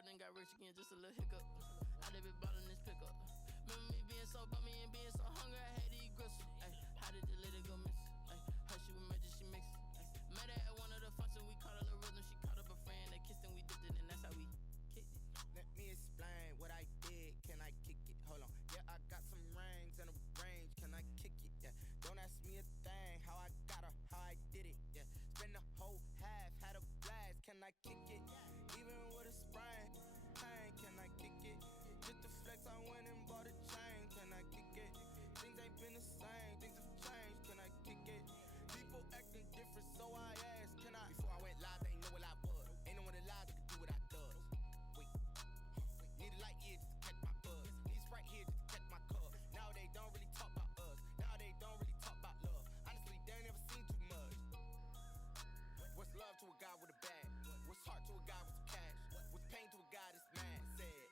brother and got rich again, just a little hiccup. I did be ballin' this pickup. Remember me being so bummy and being so hungry, I had to eat gristle. Ay, how did the lady go miss? Ay, her she was magic, she mixed. Met her at one of the functions, we caught a little rhythm. She caught up a friend, they kissed and we dipped it, and that's how we kicked it. Let me explain what I did. Can I kick it? Hold on. Yeah, I got some rings and a range. Can I kick it? Yeah. Don't ask me a thing. How I got her, how I did it. Yeah. Spend the whole half, had a blast. Can I kick it? Even with a sprain. Pain, can I kick it? Just the flex, I went and bought a chain. Can I kick it? Things ain't been the same. Things have changed. Can I kick it? People acting different, so I asked, can I? Before I went live, they know what I was. Ain't no one alive that could do what I does. Wait. Need a light year just to catch my buzz. Need Sprite here just to catch my cup. Now they don't really talk about us. Now they don't really talk about love. Honestly, they ain't never seen too much. What's love to a guy with a bag? What's heart to a guy with some cash? What's pain to a guy that's mad? Said.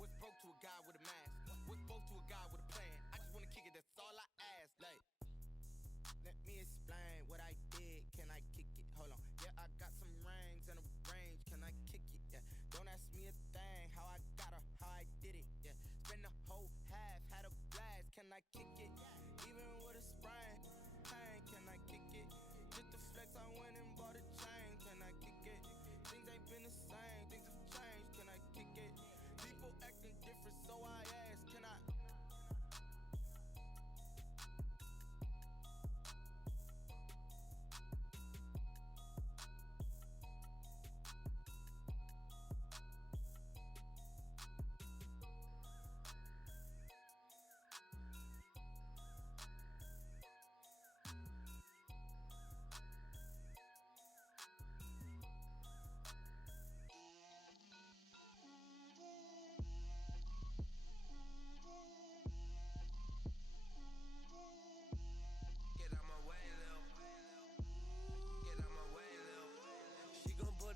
What's broke to a guy with a mask? What's both to a guy with a plan? I just wanna kick it, that's all I ask. Like, let me explain what I did. Can I kick it? Hold on. Yeah, I got some rings and a range. Can I kick it? Yeah. Don't ask me a thing. How I got her, how I did it. Yeah. Spend the whole half, had a blast. Can I kick it? Even with a sprain. Pain, can I kick it? Just the flex, I went and bought a chain. Can I kick it? Things ain't been the same. Things have changed. Can I kick it? People acting different, so I ask, can I?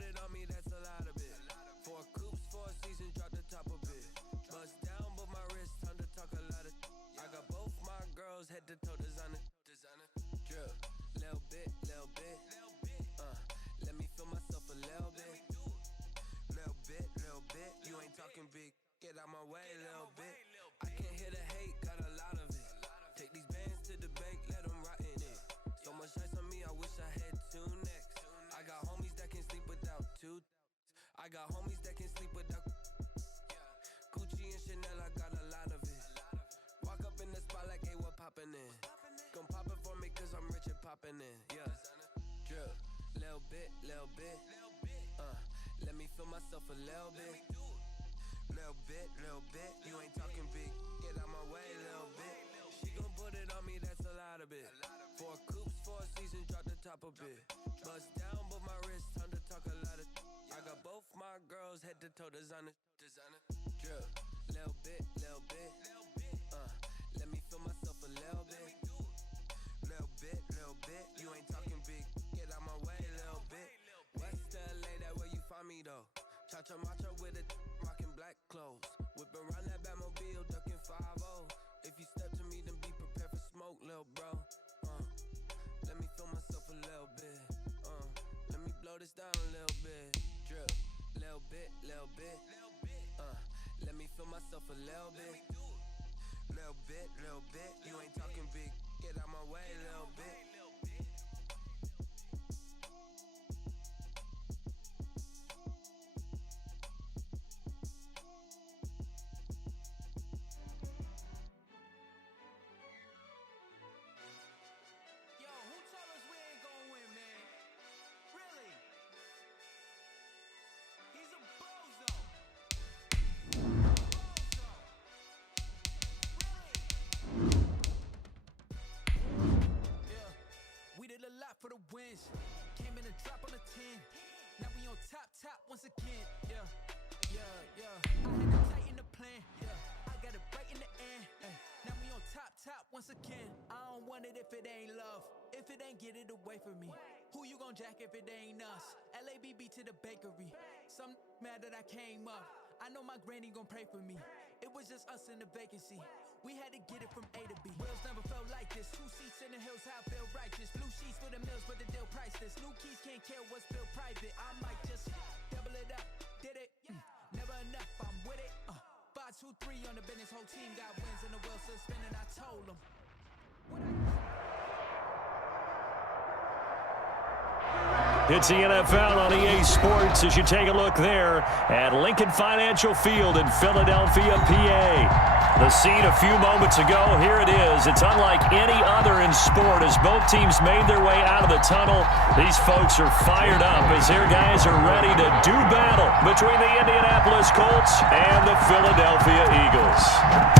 On me, that's a lot of it. 4 coops, 4 seasons, drop the top a bit. Bust down, but my wrist, time to talk a lot of. I got both my girls, head to toe designer. Drip, little bit. Let me feel myself a little bit. Little bit. You ain't talking big. Get out my way, little bit. I can't hear the hate, got a lot of it. Take these bands to the bank, let them rot in it. So much ice on me, I wish I had 2 necks. I got homies that can sleep without 2. I got homies that can sleep without. Gucci and Chanel, I got a lot of it. Walk up in the spot like, hey, what poppin' in? Gon' pop it for me, cause I'm rich and poppin' in. Yeah. Drip, little bit. Let me feel myself a little bit. Little bit. You ain't talking big. Get out my way, little bit. She gon' put it on me, that's a lot of it. 4 coops, 4 seasons, drop the top a bit. Bust down, but my wrist, time to talk a lot of. I got both my girls, head to toe designer. Drip, little bit. Let me feel myself a little bit. Little bit. You ain't talking big. Get out my way, little bit. West LA, that where you find me though. Cha-cha macha with it, rockin' black clothes. Whip around that Batmobile, ducking 5-0. If you step to me, then be prepared for smoke, lil' bro. Let me feel myself a little bit. Let me blow this down a little bit. Drip, little bit. Let me feel myself a little bit. Little bit. You ain't talking big. Get out my way, little bit. For the wins, came in a drop on a 10. Now we on top once again. Yeah. I had to tighten the plan. Yeah. I got it right in the end. Now we on top once again. I don't want it if it ain't love. If it ain't, get it away from me. Who you gon' jack if it ain't us? LABB to the bakery. Some mad that I came up. I know my granny gon' pray for me. It was just us in the vacancy. We had to get it from A to B. Wheels never felt like this. 2 seats in the hills, how I feel righteous. Blue sheets for the mills, but the deal priceless. New keys can't care what's built private. I might just double it up. Did 2-3 on the business, whole team got wins and the wheel still spinning. I told them. It's the NFL on EA Sports as you take a look there at Lincoln Financial Field in Philadelphia, PA. The scene a few moments ago, here it is. It's unlike any other in sport as both teams made their way out of the tunnel. These folks are fired up as their guys are ready to do battle between the Indianapolis Colts and the Philadelphia Eagles.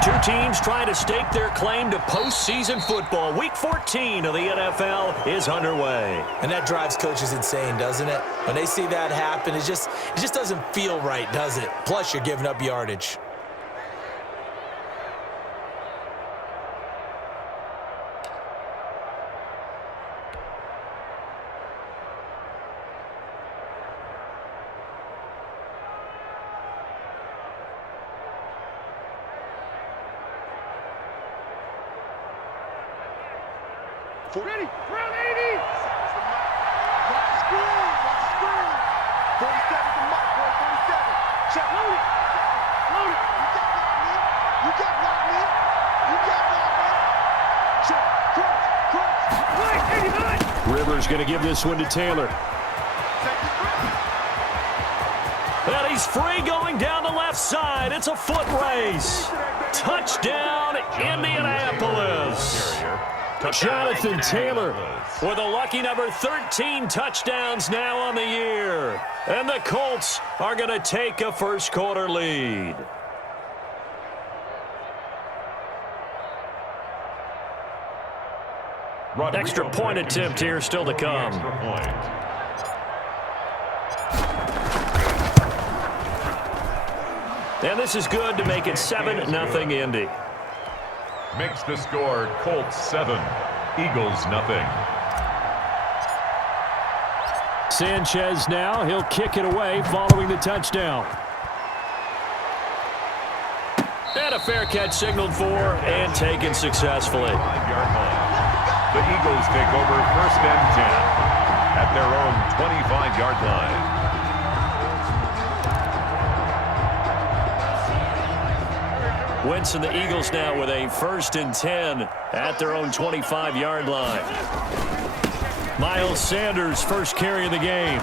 Two teams trying to stake their claim to postseason football. Week 14 of the NFL is underway. And that drives coaches insane, doesn't it? When they see that happen, it just doesn't feel right, does it? Plus, you're giving up yardage. Ready, round 80. Watch screen, watch screen. 47 to Mike, boy, 47. Check, load it. Load it. You got block, man. You got block, man. Check, crunch. Right, 89. Rivers going to give this one to Taylor. And he's free going down the left side. It's a foot race. Touchdown, Indianapolis. Jonathan Taylor with a lucky number 13 touchdowns now on the year. And the Colts are going to take a first quarter lead. Extra point attempt here still to come. And this is good to make it 7-0 Indy. Makes the score Colts 7, Eagles nothing. Sanchez now, he'll kick it away following the touchdown. And a fair catch signaled for and taken successfully. 5-yard line. The Eagles take over 1st and 10 at their own 25-yard line. Wentz and the Eagles now with a 1st and 10 at their own 25-yard line. Miles Sanders first carry of the game.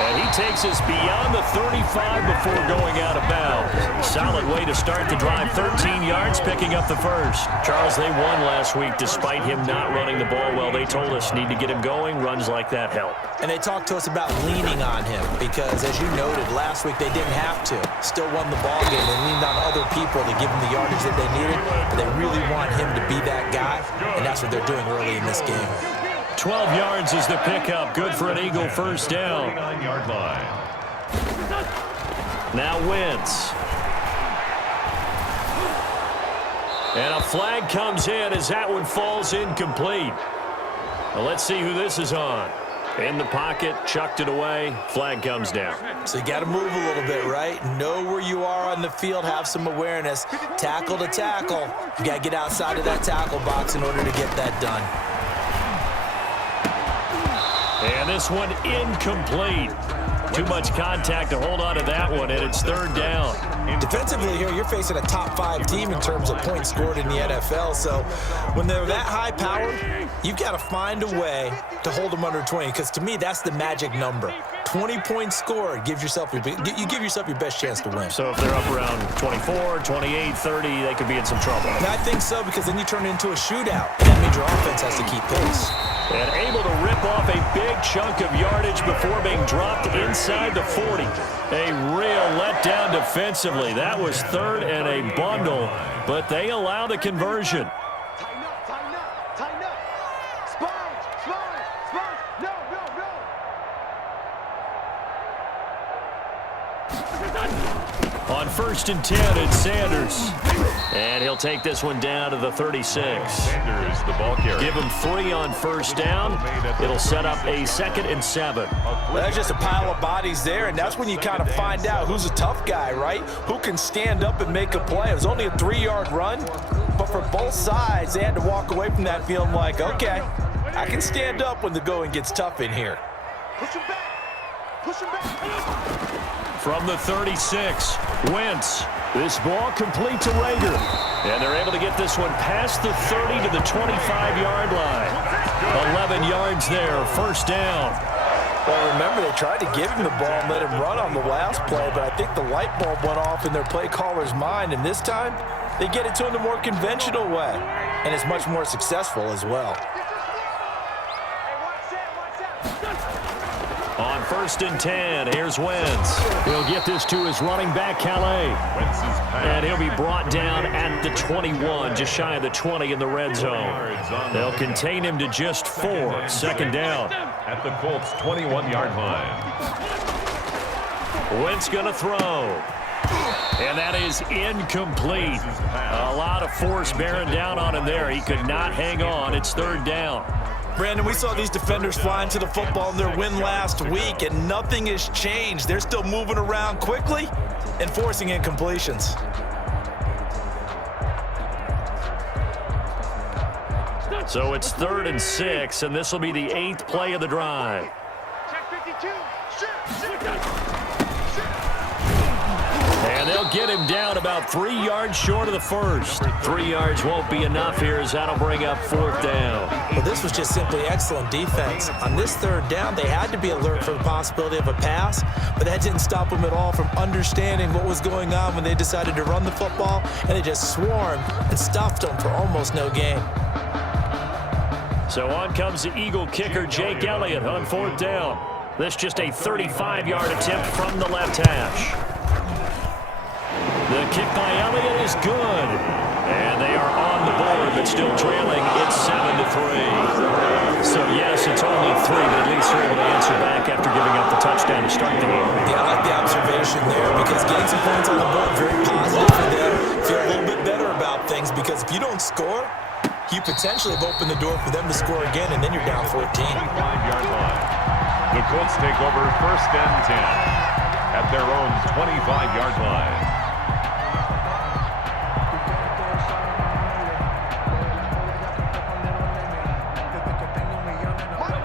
And he takes us beyond the 35 before going out of bounds. Solid way to start the drive. 13 yards, picking up the first. Charles, they won last week despite him not running the ball well. They told us need to get him going. Runs like that help. And they talked to us about leaning on him because, as you noted, last week they didn't have to. Still won the ball game. They leaned on other people to give them the yardage that they needed. But they really want him to be that guy, and that's what they're doing early in this game. 12 yards is the pickup. Good for an Eagle first down. 9-yard line. Now Wentz. And a flag comes in as that one falls incomplete. Well, let's see who this is on. In the pocket, chucked it away. Flag comes down. So you got to move a little bit, right? Know where you are on the field. Have some awareness. Tackle to tackle. You got to get outside of that tackle box in order to get that done. And this one incomplete. Too much contact to hold on to that one, and it's 3rd down. Defensively here, you're facing a top 5 team in terms of points scored in the NFL. So when they're that high powered, you've got to find a way to hold them under 20. Because to me, that's the magic number. 20 points scored, you give yourself your best chance to win. So if they're up around 24, 28, 30, they could be in some trouble. And I think so, because then you turn it into a shootout. That means your offense has to keep pace. And able to rip off a big chunk of yardage before being dropped inside the 40. A real letdown defensively. That was 3rd and a bundle, but they allow the conversion. Tighten up, tighten up, tighten up. Sponge, sponge, sponge. No, no, no. On 1st and 10, it's Sanders. And he'll take this one down to the 36. Sanders, the ball carrier. Give him 3 on 1st down. It'll set up a 2nd and 7. Well, there's just a pile of bodies there, and that's when you kind of find out who's a tough guy, right? Who can stand up and make a play. It was only a 3-yard run, but for both sides, they had to walk away from that feeling like, okay, I can stand up when the going gets tough in here. Push him back. Push him back. From the 36, Wentz. This ball complete to Rager. And they're able to get this one past the 30 to the 25-yard line. 11 yards there, first down. Well, remember, they tried to give him the ball and let him run on the last play, but I think the light bulb went off in their play caller's mind, and this time they get it to him the more conventional way, and it's much more successful as well. On 1st and 10, here's Wentz. He'll get this to his running back, Calais. And he'll be brought down at the 21, just shy of the 20 in the red zone. They'll contain him to just 4, second down. At the Colts' 21-yard line. Wentz going to throw. And that is incomplete. A lot of force bearing down on him there. He could not hang on. It's third down. Brandon, we saw these defenders flying to the football in their win last week, and nothing has changed. They're still moving around quickly and forcing incompletions. So it's 3rd and 6, and this will be the 8th play of the drive. And they'll get him down about 3 yards short of the first. 3 yards won't be enough here as that'll bring up 4th down. Well, this was just simply excellent defense. On this 3rd down, they had to be alert for the possibility of a pass, but that didn't stop them at all from understanding what was going on when they decided to run the football, and they just swarmed and stuffed them for almost no gain. So on comes the Eagle kicker, Jake Elliott, on 4th down. This just a 35-yard attempt from the left hash. The kick by Elliott is good. And they are on the board, but still trailing. It's 7-3. So, yes, it's only 3, but at least they're able to answer back after giving up the touchdown to start the game. Yeah, I like the observation there because getting some points on the board, very positive for them. Feel a little bit better about things because if you don't score, you potentially have opened the door for them to score again, and then you're down 14. 25-yard line. The Colts take over 1st and 10 at their own 25-yard line.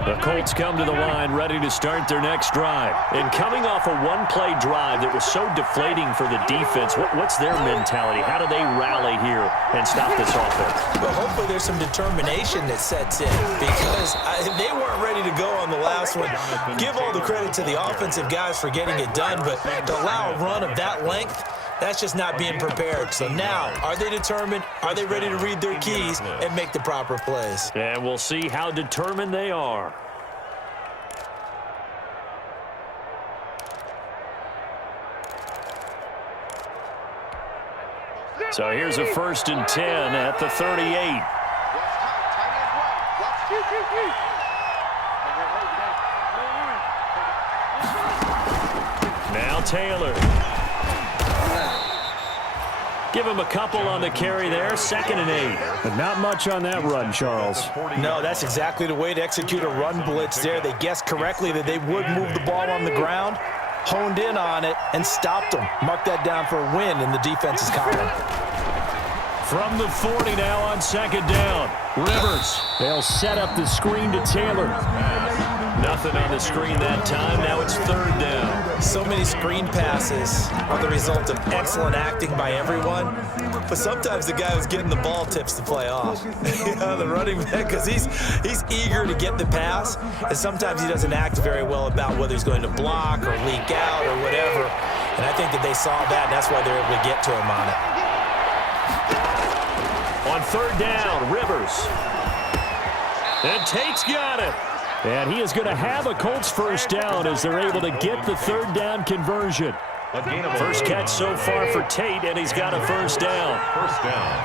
The Colts come to the line ready to start their next drive. And coming off a one-play drive that was so deflating for the defense, what's their mentality? How do they rally here and stop this offense? Well, hopefully there's some determination that sets in because they weren't ready to go on the last one. Give all the credit to the offensive guys for getting it done, but to allow a run of that length, that's just not being prepared. So now, are they determined? Are they ready to read their keys and make the proper plays? And we'll see how determined they are. So here's a 1st and 10 at the 38. Now Taylor. Give him a couple on the carry there, 2nd and 8. But not much on that run, Charles. No, that's exactly the way to execute a run blitz there. They guessed correctly that they would move the ball on the ground, honed in on it, and stopped them. Mark that down for a win in the defense's column. From the 40 now on 2nd down. Rivers. They'll set up the screen to Taylor. Nothing on the screen that time. Now it's 3rd down. So many screen passes are the result of excellent acting by everyone. But sometimes the guy who's getting the ball tips the play off. The running back, because he's eager to get the pass. And sometimes he doesn't act very well about whether he's going to block or leak out or whatever. And I think that they saw that, and that's why they're able to get to him on it. On 3rd down, Rivers. And Tate's got it. And he is going to have a Colts first down as they're able to get the 3rd down conversion. First catch so far for Tate, and he's got a first down. First down.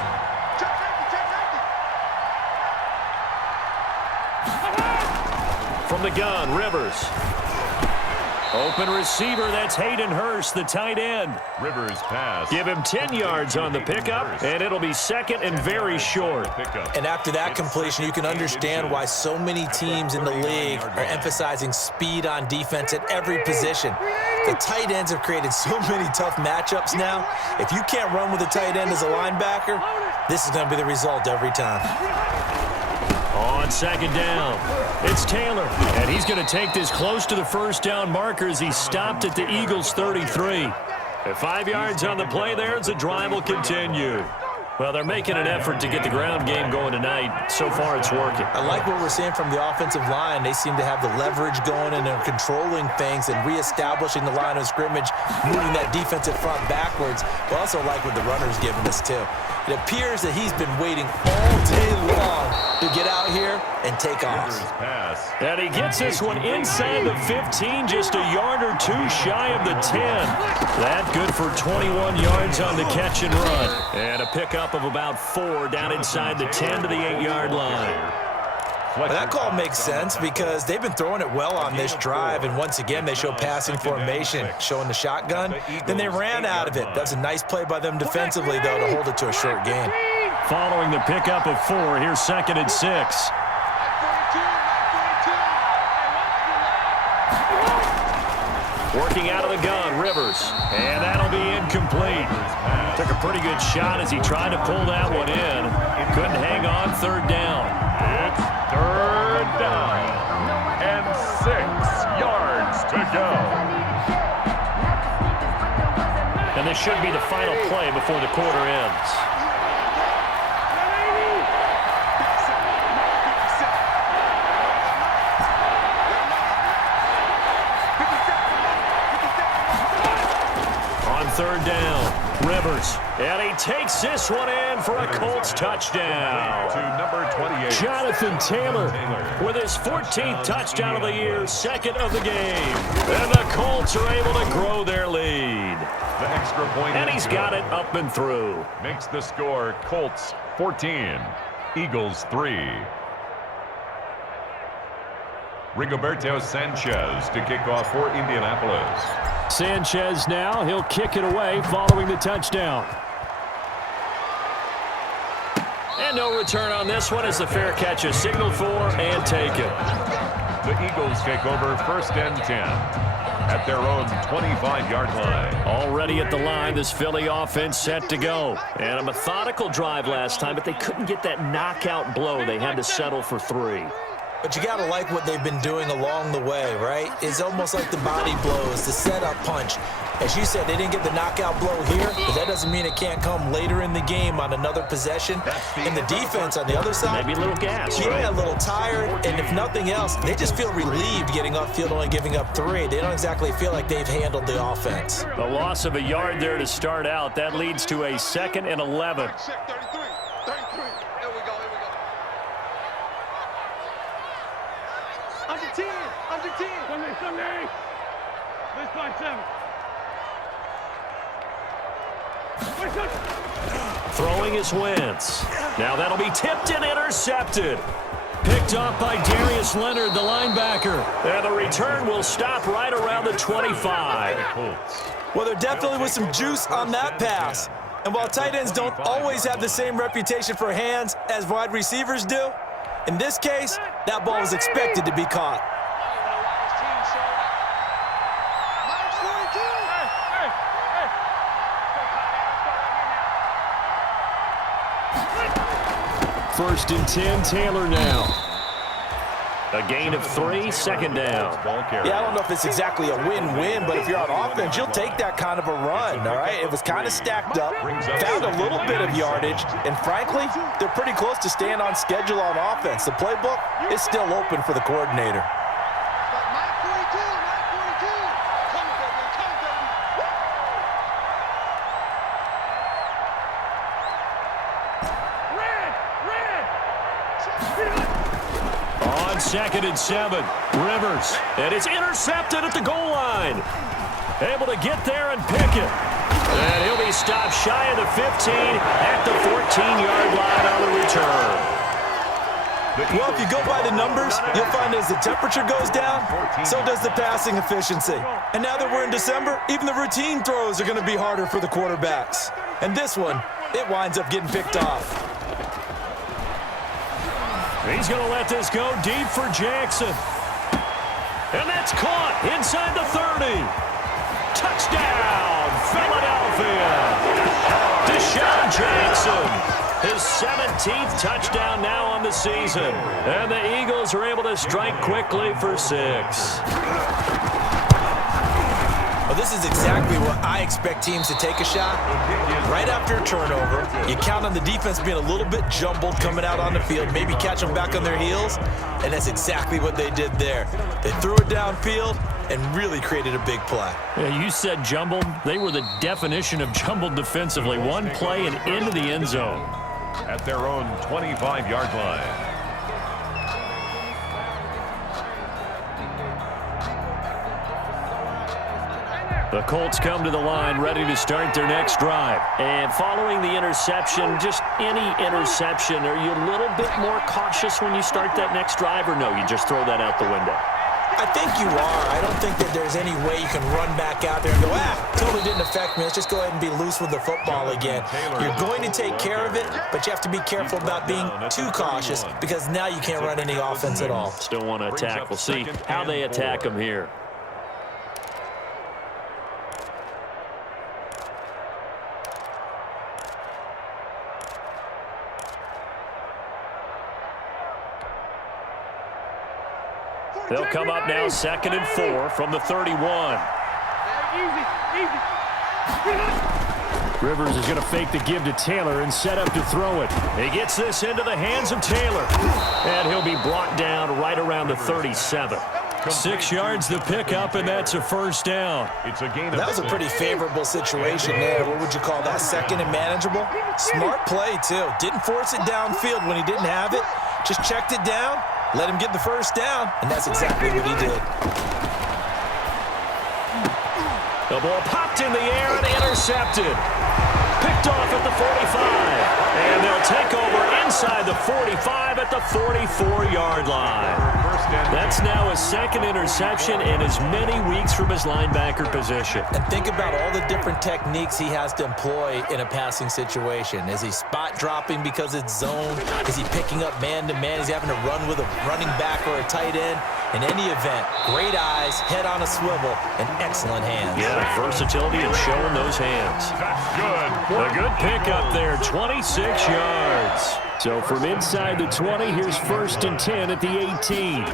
From the gun, Rivers. Open receiver, that's Hayden Hurst, the tight end. Rivers pass. Give him 10 yards on the pickup, and it'll be 2nd and very short. And after that completion, you can understand why so many teams in the league are emphasizing speed on defense at every position. The tight ends have created so many tough matchups now. If you can't run with a tight end as a linebacker, this is going to be the result every time. On 2nd down, it's Taylor, and He's going to take this close to the first down marker as he stopped at the Eagles' 33. At 5 yards on the play there, as the drive will continue. Well, they're making an effort to get the ground game going tonight. So far, it's working. I like what we're seeing from the offensive line. They seem to have the leverage going, and they're controlling things and reestablishing the line of scrimmage, moving that defensive front backwards. But also like what the runner's giving us, too. It appears that he's been waiting all day long to get out here and take off. And he gets this one inside the 15, just a yard or two shy of the 10. That good for 21 yards on the catch and run. And a pickup of about 4 down inside the 10 to the 8-yard line. Well, that call makes sense because they've been throwing it well on this drive, and once again they show passing formation, showing the shotgun. Then they ran out of it. That's a nice play by them defensively, though, to hold it to a short gain. Following the pickup of 4, here's 2nd and 6. Working out of the gun, Rivers. And that'll be incomplete. Took a pretty good shot as he tried to pull that one in. Couldn't hang on, 3rd down. It's 3rd down and 6 yards to go. And this should be the final play before the quarter ends. On 3rd down, Rivers. And he takes this one in for a Colts touchdown. To number 28. Jonathan Taylor with his 14th touchdown of the year, 2nd of the game. And the Colts are able to grow their lead. The extra point. And he's got it up and through. Makes the score Colts 14, Eagles 3. Rigoberto Sanchez to kick off for Indianapolis. Sanchez now, he'll kick it away following the touchdown. And no return on this one as the fair catch is signaled for and taken. The Eagles take over 1st and 10 at their own 25-yard line. Already at the line, this Philly offense set to go. And a methodical drive last time, but they couldn't get that knockout blow. They had to settle for 3. But you got to like what they've been doing along the way, right? It's almost like the body blows, the setup punch. As you said, they didn't get the knockout blow here, but that doesn't mean it can't come later in the game on another possession. And the defense on the other side, maybe a little gas, yeah, a little tired, and if nothing else, they just feel relieved getting upfield, only giving up 3. They don't exactly feel like they've handled the offense. The loss of a yard there to start out. That leads to a 2nd and 11. Sunday. Let's fight 7. Throwing is Wentz. Now that'll be tipped and intercepted. Picked off by Darius Leonard, the linebacker. And the return will stop right around the 25. Well, there definitely was some juice on that pass. And while tight ends don't always have the same reputation for hands as wide receivers do, in this case, that ball was expected to be caught. First and 10, Taylor now. A gain of 3, 2nd down. Yeah, I don't know if it's exactly a win-win, but if you're on offense, you'll take that kind of a run, all right? It was kind of stacked up, found a little bit of yardage, and frankly, they're pretty close to staying on schedule on offense. The playbook is still open for the coordinator. On 2nd and 7, Rivers. And it's intercepted at the goal line. Able to get there and pick it. And he'll be stopped shy of the 15 at the 14-yard line on the return. Well, if you go by the numbers, you'll find as the temperature goes down, so does the passing efficiency. And now that we're in December, even the routine throws are going to be harder for the quarterbacks. And this one, it winds up getting picked off. He's going to let this go deep for Jackson. And that's caught inside the 30. Touchdown, Philadelphia. Deshaun Jackson His 17th touchdown now on the season. And the Eagles are able to strike quickly for 6. Well, this is exactly what I expect teams to take a shot. Right after a turnover, you count on the defense being a little bit jumbled coming out on the field, maybe catch them back on their heels, and that's exactly what they did there. They threw it downfield and really created a big play. Yeah, you said jumbled. They were the definition of jumbled defensively. One play and into the end zone. At their own 25-yard line. The Colts come to the line ready to start their next drive. And following the interception, just any interception, are you a little bit more cautious when you start that next drive, or no, you just throw that out the window? I think you are. I don't think that there's any way you can run back out there and go, totally didn't affect me. Let's just go ahead and be loose with the football again. You're going to take care of it, but you have to be careful about being too cautious because now you can't run any offense at all. Still want to attack. We'll see how they attack them here. They'll come up now 2nd and 4 from the 31. Rivers is going to fake the give to Taylor and set up to throw it. He gets this into the hands of Taylor. And he'll be brought down right around the 37. 6 yards the pickup, and that's a first down. That was a pretty favorable situation there. What would you call that? 2nd and manageable? Smart play, too. Didn't force it downfield when he didn't have it. Just checked it down. Let him get the first down, and that's exactly what he did. The ball popped in the air and intercepted. Picked off at the 45. And they'll take over inside the 45 at the 44-yard line. That's now his 2nd interception in as many weeks from his linebacker position. And think about all the different techniques he has to employ in a passing situation. Is he spot dropping because it's zone? Is he picking up man-to-man? Is he having to run with a running back or a tight end? In any event, great eyes, head on a swivel, and excellent hands. Yeah, versatility and showing those hands. That's good. A good pickup there, 26 yards. So from inside the 20, here's 1st and 10 at the 18.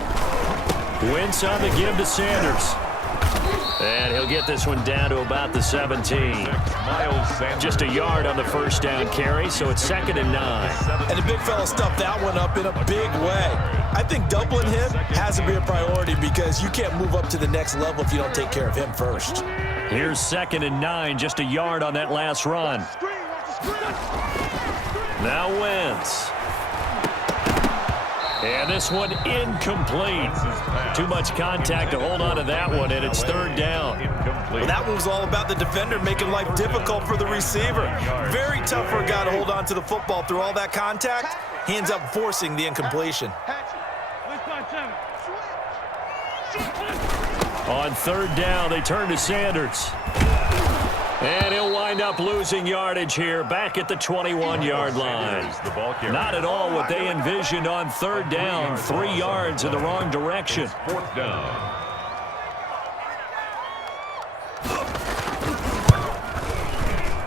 Wentz on the give to Sanders. And he'll get this one down to about the 17. Just a yard on the first down carry, so it's 2nd and 9. And the big fella stuffed that one up in a big way. I think doubling him has to be a priority because you can't move up to the next level if you don't take care of him first. Here's 2nd and 9, just a yard on that last run. Now Wentz. And this one incomplete. Too much contact to hold on to that one, and it's 3rd down. Well, that one was all about the defender making life difficult for the receiver. Very tough for a guy to hold on to the football through all that contact. He ends up forcing the incompletion. On 3rd down, they turn to Sanders. And he'll wind up losing yardage here back at the 21-yard line. Not at all what they envisioned on 3rd down. 3 yards in the wrong direction. 4th down.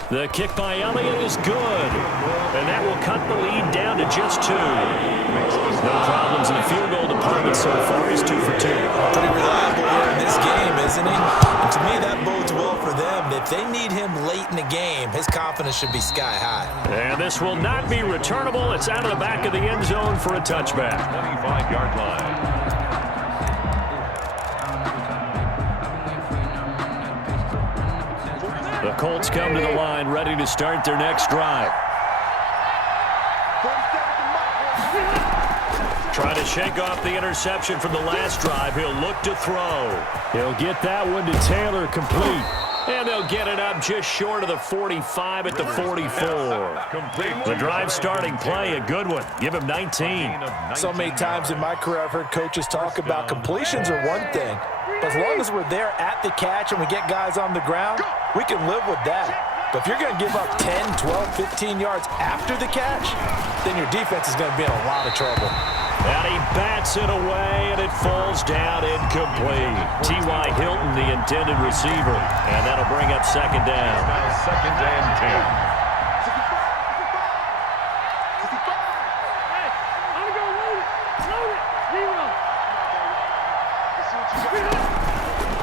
The kick by Elliott is good. And that will cut the lead down to just 2. No problems in the field goal department so far. He's 2 for 2. Pretty reliable here in this game, isn't he? And to me, that bodes well for them. If they need him late in the game, his confidence should be sky high. And this will not be returnable. It's out of the back of the end zone for a touchback. 25-yard line. The Colts come to the line ready to start their next drive. Trying to shake off the interception from the last drive. He'll look to throw. He'll get that one to Taylor complete. And they'll get it up just short of the 45 at the 44. The drive starting play, a good one. Give him 19. So many times in my career I've heard coaches talk about completions are one thing. But as long as we're there at the catch and we get guys on the ground, we can live with that. But if you're going to give up 10, 12, 15 yards after the catch, then your defense is going to be in a lot of trouble. And he bats it away, and it falls down incomplete. T.Y. Hilton, the intended receiver. And that'll bring up 2nd down. Now 2nd and 10.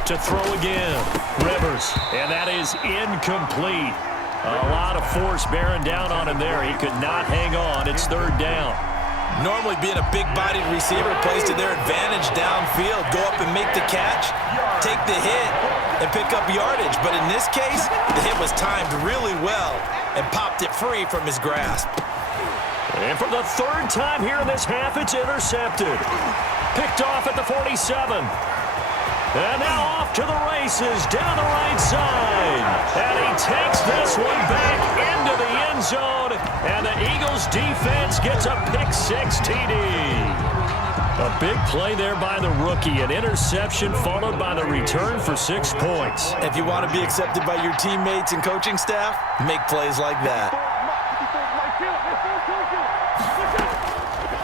to throw again. Rivers, and that is incomplete. A lot of force bearing down on him there. He could not hang on. It's third down. Normally being a big-bodied receiver plays to their advantage downfield. Go up and make the catch, take the hit, and pick up yardage. But in this case, the hit was timed really well and popped it free from his grasp. And for the third time here in this half, it's intercepted. Picked off at the 47. And now off to the races down the right side. And he takes this one back into the end zone. And the Eagles defense gets a pick-6 TD. A big play there by the rookie. An interception followed by the return for 6 points. If you want to be accepted by your teammates and coaching staff, make plays like that.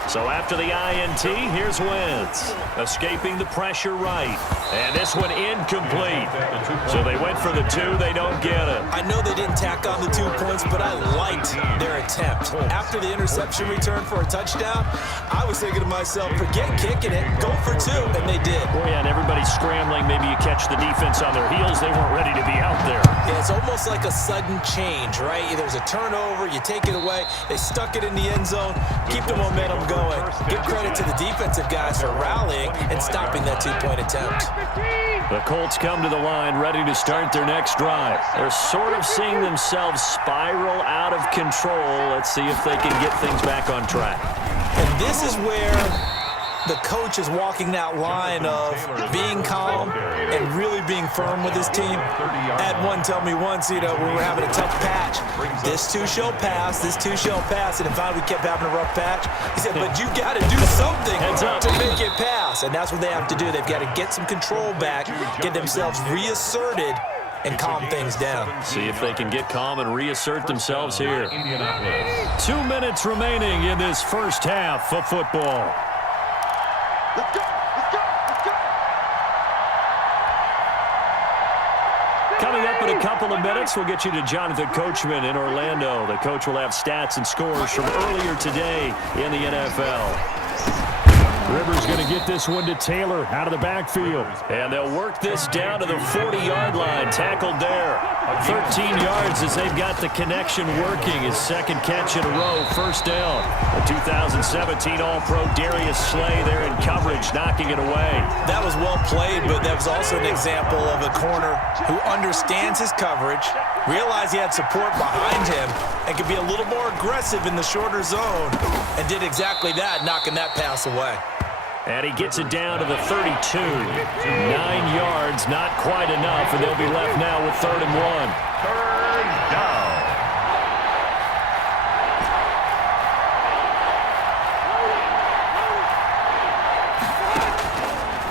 So after the INT, here's Wentz. Escaping the pressure right. And this one incomplete. So they went for the 2. They don't get it. I know they didn't tack on the 2 points, but I liked their attempt. After the interception return for a touchdown, I was thinking to myself, forget kicking it, go for 2, and they did. Oh, yeah, and everybody's scrambling. Maybe you catch the defense on their heels. They weren't ready to be out there. Yeah, it's almost like a sudden change, right? There's a turnover, you take it away, they stuck it in the end zone, keep the momentum going. Give credit to the defensive guys for rallying and stopping that 2-point attempt. The Colts come to the line ready to start their next drive. They're sort of seeing themselves spiral out of control. Let's see if they can get things back on track. And this is where the coach is walking that line of being calm and really being firm with his team. I had one tell me once, we were having a tough patch. This 2 shall pass, this 2 shall pass. And finally we kept having a rough patch. He said, but you got to do something to make it pass. And that's what they have to do. They've got to get some control back, get themselves reasserted, and calm things down. See if they can get calm and reassert themselves here. 2 minutes remaining in this first half of football. Let's go! Let's go! Let's go! Coming up in a couple of minutes, we'll get you to Jonathan Coachman in Orlando. The coach will have stats and scores from earlier today in the NFL. Rivers going to get this one to Taylor out of the backfield. And they'll work this down to the 40-yard line. Tackled there. 13 yards as they've got the connection working. His second catch in a row. First down. The 2017 All-Pro Darius Slay there in coverage, knocking it away. That was well played, but that was also an example of a corner who understands his coverage, realized he had support behind him, and could be a little more aggressive in the shorter zone, and did exactly that, knocking that pass away. And he gets it down to the 32. 9 yards, not quite enough, and they'll be left now with 3rd and 1. Third down.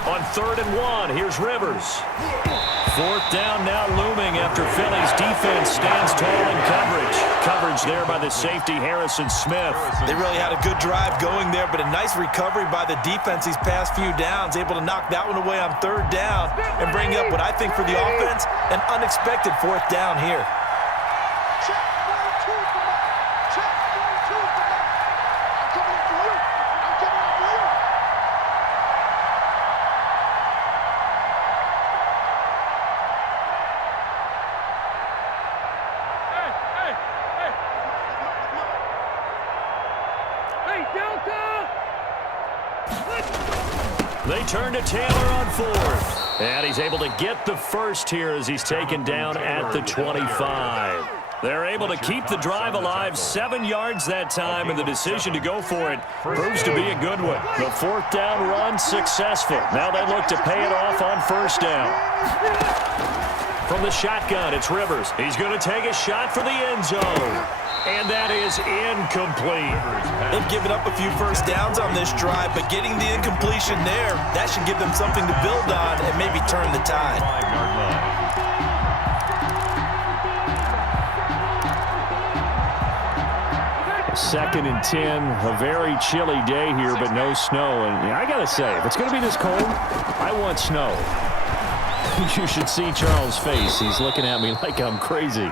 On 3rd and 1, here's Rivers. 4th down now looming after Philly's defense stands tall in coverage. Coverage there by the safety, Harrison Smith. They really had a good drive going there, but a nice recovery by the defense these past few downs, able to knock that one away on 3rd down and bring up what I think for the offense, an unexpected 4th down here. Check 42 for Mike. Check 42 for Mike. I'm coming up for you. I'm coming up for you. They turn to Taylor on 4th. And he's able to get the first here as he's taken down at the 25. They're able to keep the drive alive, 7 yards that time, and the decision to go for it proves to be a good one. The 4th down run successful. Now they look to pay it off on 1st down. From the shotgun, it's Rivers. He's going to take a shot for the end zone. And that is incomplete. They've given up a few first downs on this drive, but getting the incompletion there, that should give them something to build on and maybe turn the tide. 5-yard line. 2nd and 10, a very chilly day here, but no snow. And I got to say, if it's going to be this cold, I want snow. You should see Charles' face. He's looking at me like I'm crazy.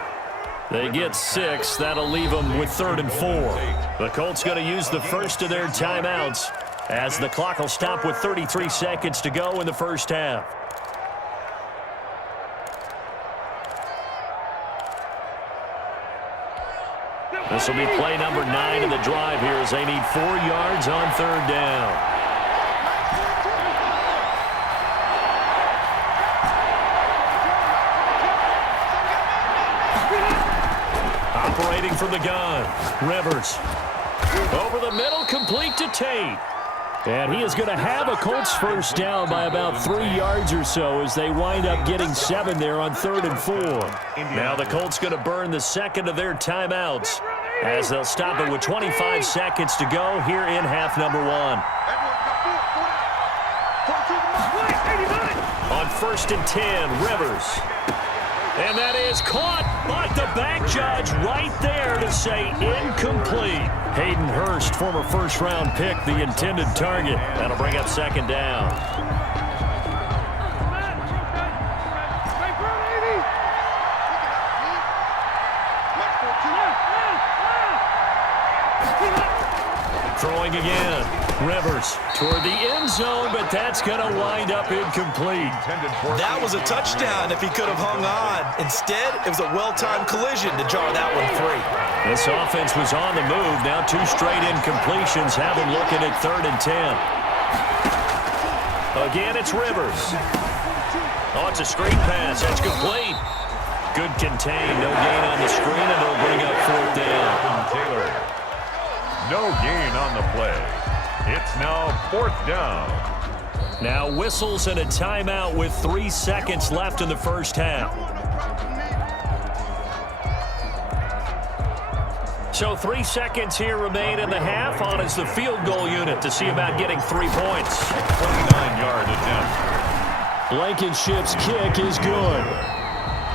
They get 6. That'll leave them with 3rd and 4. The Colts going to use the first of their timeouts as the clock will stop with 33 seconds to go in the first half. This will be play number 9 of the drive here as they need 4 yards on third down. Operating from the gun, Rivers. Over the middle, complete to Tate. And he is going to have a Colts first down by about 3 yards or so as they wind up getting 7 there on 3rd and 4. Now the Colts going to burn the second of their timeouts as they'll stop it with 25 seconds to go here in half number 1. On 1st and 10, Rivers. And that is caught by the back judge right there to say incomplete. Hayden Hurst, former first-round pick, the intended target. That'll bring up second down. Throwing again. Rivers toward the end zone, but that's going to wind up incomplete. That was a touchdown if he could have hung on. Instead, it was a well-timed collision to jar that one free. This offense was on the move. Now 2 straight incompletions have them looking at 3rd and 10. Again, it's Rivers. Oh, it's a screen pass. That's complete. Good contain. No gain on the screen, and they'll bring up 4th down. Taylor. No gain on the play. It's now 4th down. Now whistles and a timeout with 3 seconds left in the first half. So 3 seconds here remain in the half. On is the field goal unit to see about getting 3 points. 29-yard attempt. Blankenship's kick is good.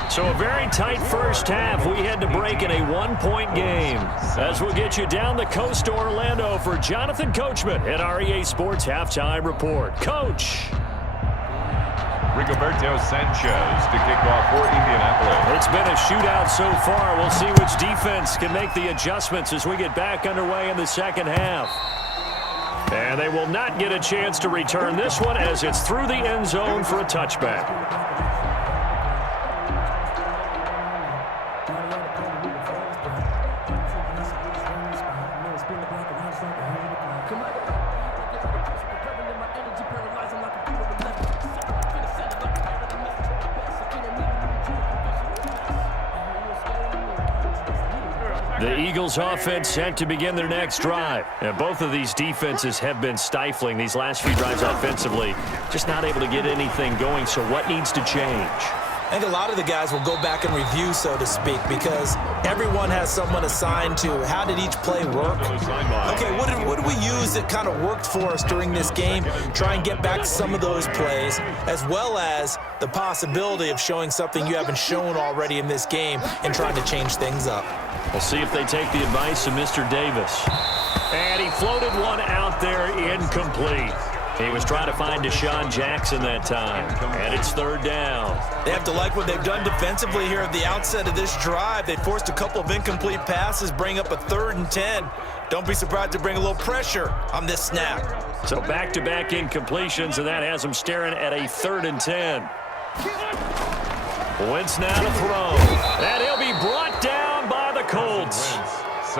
So a very tight first half. We had to break in a 1-point game. As we'll get you down the coast to Orlando for Jonathan Coachman at REA Sports Halftime Report. Coach. Rigoberto Sanchez to kick off for Indianapolis. It's been a shootout so far. We'll see which defense can make the adjustments as we get back underway in the second half. And they will not get a chance to return this one as it's through the end zone for a touchback. The Eagles offense set to begin their next drive. And both of these defenses have been stifling these last few drives offensively. Just not able to get anything going, so what needs to change? I think a lot of the guys will go back and review, so to speak, because everyone has someone assigned to how did each play work. Okay, what did we use that kind of worked for us during this game? Try and get back some of those plays, as well as the possibility of showing something you haven't shown already in this game and trying to change things up. We'll see if they take the advice of Mr. Davis. And he floated one out there incomplete. He was trying to find Deshaun Jackson that time. And it's 3rd down. They have to like what they've done defensively here at the outset of this drive. They forced a couple of incomplete passes, bring up a 3rd and 10. Don't be surprised to bring a little pressure on this snap. So back-to-back incompletions, and that has them staring at a 3rd and 10. Wentz now to throw. And he'll be brought down by the Colts.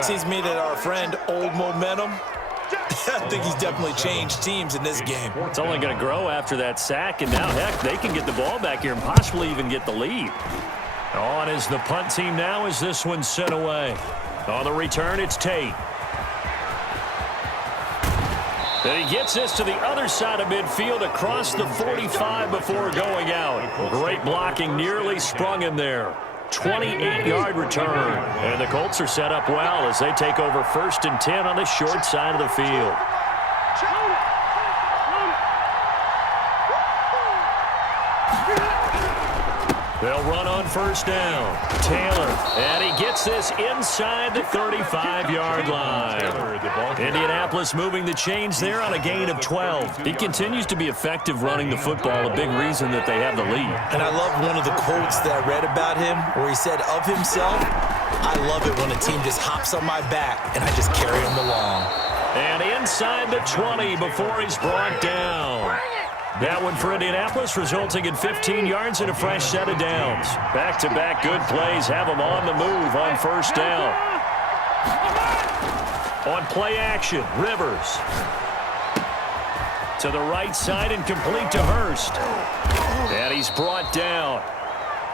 Seems to me that our friend Old Momentum, I think he's definitely changed teams in this game. It's only going to grow after that sack, and now, heck, they can get the ball back here and possibly even get the lead. On is the punt team now as this one's sent away. On the return, it's Tate. And he gets this to the other side of midfield across the 45 before going out. Great blocking, nearly sprung him there. 28-yard return. And the Colts are set up well as they take over 1st and 10 on the short side of the field. They'll run on 1st down. Taylor, and he gets this inside the 35-yard line. Indianapolis moving the chains there on a gain of 12. He continues to be effective running the football, a big reason that they have the lead. And I love one of the quotes that I read about him where he said of himself, I love it when a team just hops on my back and I just carry them along. And inside the 20 before he's brought down. That one for Indianapolis, resulting in 15 yards and a fresh set of downs. Back-to-back good plays have them on the move on 1st down. On play action, Rivers. To the right side and complete to Hurst. And he's brought down.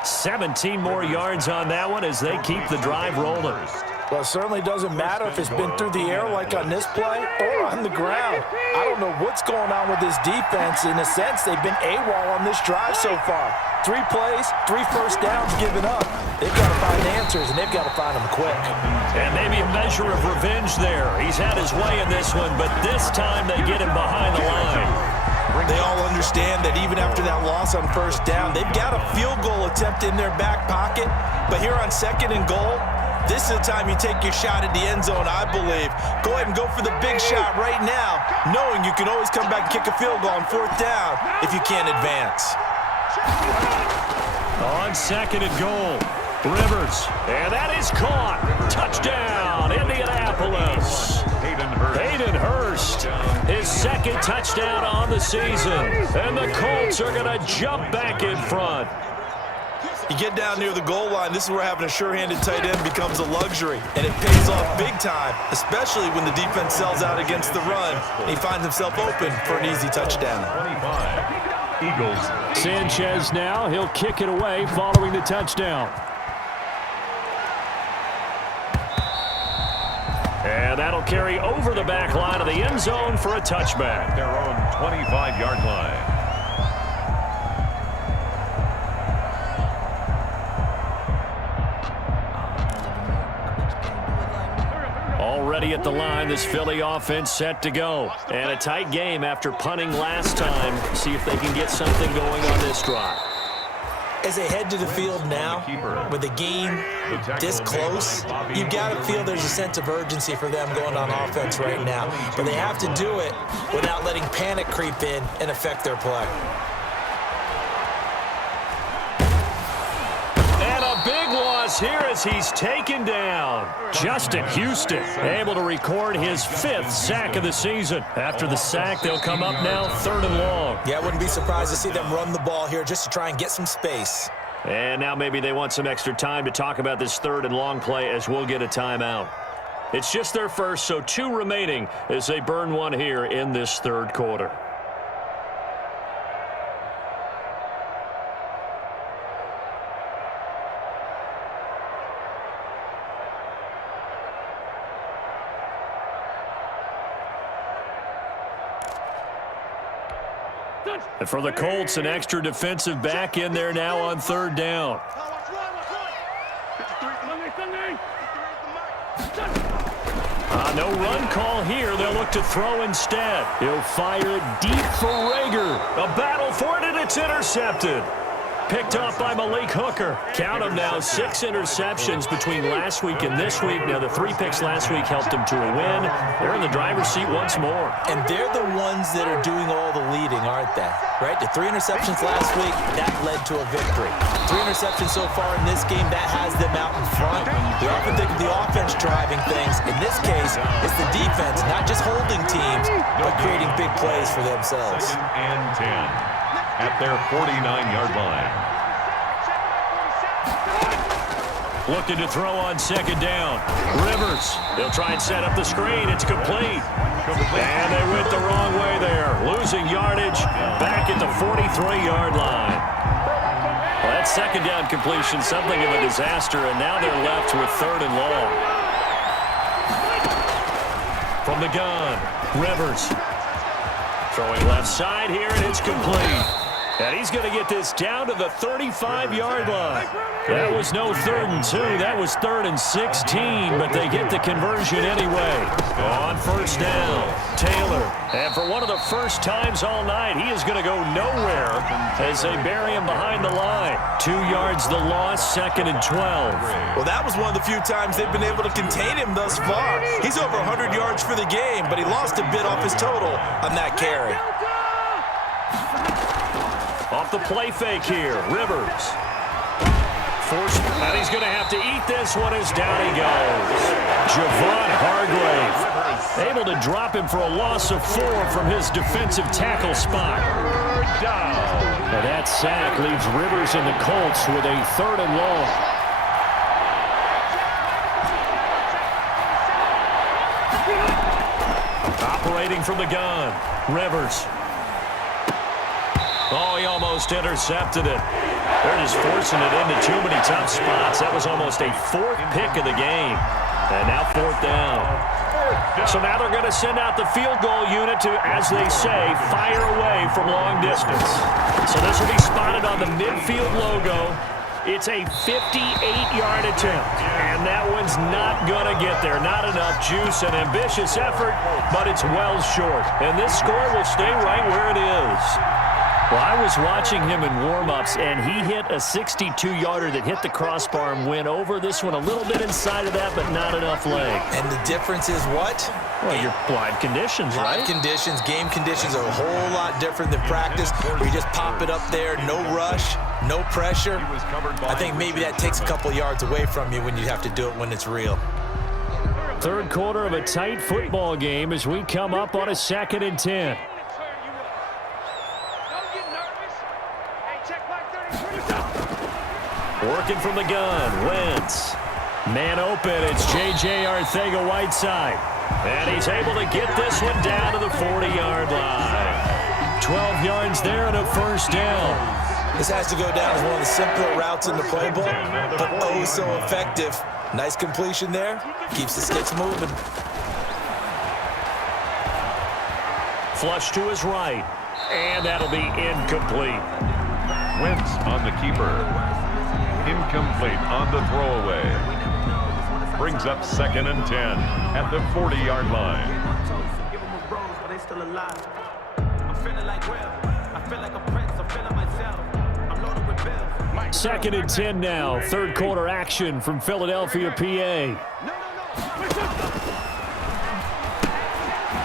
17 more yards on that one as they keep the drive rolling. Well, it certainly doesn't matter if it's been through the air like on this play or on the ground. I don't know what's going on with this defense. In a sense, they've been AWOL on this drive so far. 3 plays, 3 first downs given up. They've got to find answers, and they've got to find them quick. And maybe a measure of revenge there. He's had his way in this one, but this time they get him behind the line. They all understand that even after that loss on first down, they've got a field goal attempt in their back pocket. But here on 2nd and goal, this is the time you take your shot at the end zone, I believe. Go ahead and go for the big shot right now, knowing you can always come back and kick a field goal on 4th down if you can't advance. On 2nd and goal, Rivers, and that is caught. Touchdown, Indianapolis. Hayden Hurst, his 2nd touchdown on the season. And the Colts are going to jump back in front. You get down near the goal line, this is where having a sure-handed tight end becomes a luxury, and it pays off big time, especially when the defense sells out against the run, and he finds himself open for an easy touchdown. 25, Eagles. Sanchez now, he'll kick it away following the touchdown. And that'll carry over the back line of the end zone for a touchback. Their own 25-yard line. Already at the line, this Philly offense set to go. And a tight game after punting last time. See if they can get something going on this drive. As they head to the field now, with the game this close, you've got to feel there's a sense of urgency for them going on offense right now. But they have to do it without letting panic creep in and affect their play. And a big loss here as he's taken down. Justin Houston able to record his 5th sack of the season. After the sack, they'll come up now 3rd and long. Yeah, I wouldn't be surprised to see them run the ball here just to try and get some space. And now maybe they want some extra time to talk about this 3rd and long play as we'll get a timeout. It's just their first, so 2 remaining as they burn one here in this 3rd quarter. And for the Colts, an extra defensive back in there now on 3rd down. No run call here. They'll look to throw instead. He'll fire it deep for Rager. A battle for it, and it's intercepted. Picked off by Malik Hooker. Count them now, 6 interceptions between last week and this week. Now, the 3 picks last week helped them to a win. They're in the driver's seat once more. And they're the ones that are doing all the leading, aren't they? Right? The 3 interceptions last week, that led to a victory. 3 interceptions so far in this game, that has them out in front. We often think of the offense driving things. In this case, it's the defense, not just holding teams, but creating big plays for themselves. 2nd and 10 at their 49-yard line. Looking to throw on 2nd down. Rivers, they'll try and set up the screen. It's complete. And they went the wrong way there. Losing yardage back at the 43-yard line. Well, that 2nd down completion, something of a disaster, and now they're left with 3rd and long. From the gun, Rivers. Throwing left side here, and it's complete. And he's going to get this down to the 35-yard line. That was no 3rd and 2. That was 3rd and 16, but they get the conversion anyway. On 1st down, Taylor. And for one of the first times all night, he is going to go nowhere as they bury him behind the line. 2 yards the loss, 2nd and 12. Well, that was one of the few times they've been able to contain him thus far. He's over 100 yards for the game, but he lost a bit off his total on that carry. Off the play fake here, Rivers. And he's going to have to eat this one as down he goes. Javon Hargrave able to drop him for a loss of 4 from his defensive tackle spot. And that sack leaves Rivers and the Colts with a 3rd and long. waiting from the gun. Rivers. Oh, he almost intercepted it. They're just forcing it into too many tough spots. That was almost a fourth pick of the game. And now fourth down. So now they're going to send out the field goal unit to, as they say, fire away from long distance. So this will be spotted on the midfield logo. It's a 58-yard attempt, and that one's not going to get there. Not enough juice, an ambitious effort, but it's well short. And this score will stay right where it is. Well, I was watching him in warm-ups, and he hit a 62-yarder that hit the crossbar and went over. This one a little bit inside of that, but not enough leg. And the difference is what? Well, your live conditions, right? Live conditions, game conditions are a whole lot different than practice, where you just pop it up there, no rush, no pressure. I think maybe that takes a couple yards away from you when you have to do it when it's real. Third quarter of a tight football game as we come up on a 2nd and 10. Working from the gun, Wentz. Man open, it's J.J. Arcega-Whiteside. And he's able to get this one down to the 40-yard line. 12 yards there and a first down. This has to go down as one of the simpler routes in the playbook, but oh so effective. Nice completion there. Keeps the sticks moving. Flush to his right. And that'll be incomplete. Wentz on the keeper. Incomplete on the throwaway. Brings up 2nd and 10 at the 40-yard line. Second and 10 now. Third quarter action from Philadelphia, PA.